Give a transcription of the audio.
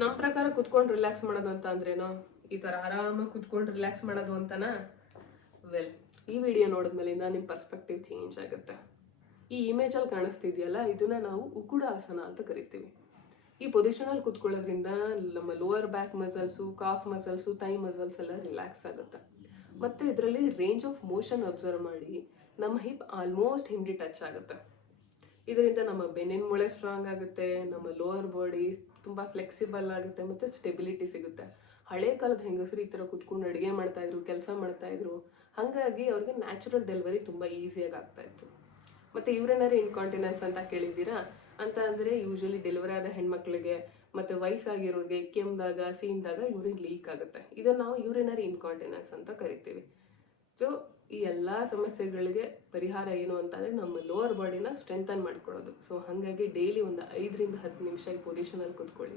ನಮ್ಮ ಪ್ರಕಾರ ಕುತ್ಕೊಂಡು ರಿಲ್ಯಾಕ್ಸ್ ಮಾಡೋದು ಅಂತ ಅಂದ್ರೇನೋ ಈ ಥರ ಆರಾಮಾಗಿ ಕುತ್ಕೊಂಡು ರಿಲ್ಯಾಕ್ಸ್ ಮಾಡೋದು ಅಂತನಾ? ವೆಲ್, ಈ ವಿಡಿಯೋ ನೋಡಿದ್ಮೇಲಿಂದ ನಿಮ್ಮ ಪರ್ಸ್ಪೆಕ್ಟಿವ್ ಚೇಂಜ್ ಆಗುತ್ತೆ. ಈ ಇಮೇಜಲ್ಲಿ ಕಾಣಿಸ್ತಿದೆಯಲ್ಲ, ಇದನ್ನ ನಾವು ಉಕುಡ ಆಸನ ಅಂತ ಕರಿತೀವಿ. ಈ ಪೊಸಿಷನಲ್ಲಿ ಕುತ್ಕೊಳ್ಳೋದ್ರಿಂದ ನಮ್ಮ lower back muscles, calf muscles, thigh muscles ಎಲ್ಲ ರಿಲ್ಯಾಕ್ಸ್ ಆಗುತ್ತೆ. ಮತ್ತು ಇದರಲ್ಲಿ ರೇಂಜ್ ಆಫ್ ಮೋಷನ್ ಅಬ್ಸರ್ವ್ ಮಾಡಿ ನಮ್ಮ ಹಿಪ್ ಆಲ್ಮೋಸ್ಟ್ ಹಿಂಡಿ ಟಚ್ ಆಗುತ್ತೆ. ಇದರಿಂದ ನಮ್ಮ ಬೆನ್ನಿನ ಮೂಳೆ ಸ್ಟ್ರಾಂಗ್ ಆಗುತ್ತೆ, ನಮ್ಮ ಲೋವರ್ ಬಾಡಿ ತುಂಬ ಫ್ಲೆಕ್ಸಿಬಲ್ ಆಗುತ್ತೆ ಮತ್ತು ಸ್ಟೆಬಿಲಿಟಿ ಸಿಗುತ್ತೆ. ಹಳೆ ಕಾಲದ ಹೆಂಗಸರು ಈ ಥರ ಕುತ್ಕೊಂಡು ಅಡುಗೆ ಮಾಡ್ತಾಯಿದ್ರು, ಕೆಲಸ ಮಾಡ್ತಾಯಿದ್ರು. ಹಾಗಾಗಿ ಅವ್ರಿಗೆ ನ್ಯಾಚುರಲ್ ಡೆಲಿವರಿ ತುಂಬ ಈಸಿಯಾಗಿ ಆಗ್ತಾಯಿತ್ತು. ಮತ್ತು ಯೂರಿನರಿ ಇನ್ಕಾಂಟಿನೆನ್ಸ್ ಅಂತ ಕೇಳಿದ್ದೀರಾ? ಅಂತ ಅಂದರೆ ಯೂಶಲಿ ಡೆಲಿವರಿ ಆದ ಹೆಣ್ಮಕ್ಳಿಗೆ ಮತ್ತು ವಯಸ್ಸಾಗಿರೋರಿಗೆ ಕೆಮ್ಮಿದಾಗ, ಸೀನ್ದಾಗ ಯೂರಿನ್ ಲೀಕ್ ಆಗುತ್ತೆ. ಇದನ್ನು ನಾವು ಯೂರಿನರಿ ಇನ್ಕಾಂಟಿನೆನ್ಸ್ ಅಂತ ಕರಿತೀವಿ. ಸೊ ಈ ಎಲ್ಲ ಸಮಸ್ಯೆಗಳಿಗೆ ಪರಿಹಾರ ಏನು ಅಂತಂದರೆ ನಮ್ಮ ಲೋವರ್ ಬಾಡಿನ ಸ್ಟ್ರೆಂಥನ್ ಮಾಡ್ಕೊಳ್ಳೋದು. ಸೊ ಹಾಗಾಗಿ ಡೈಲಿ ಒಂದು 5 ರಿಂದ 10 ನಿಮಿಷ ಈ ಪೊಸಿಷನಲ್ಲಿ ಕೂತ್ಕೊಳ್ಳಿ.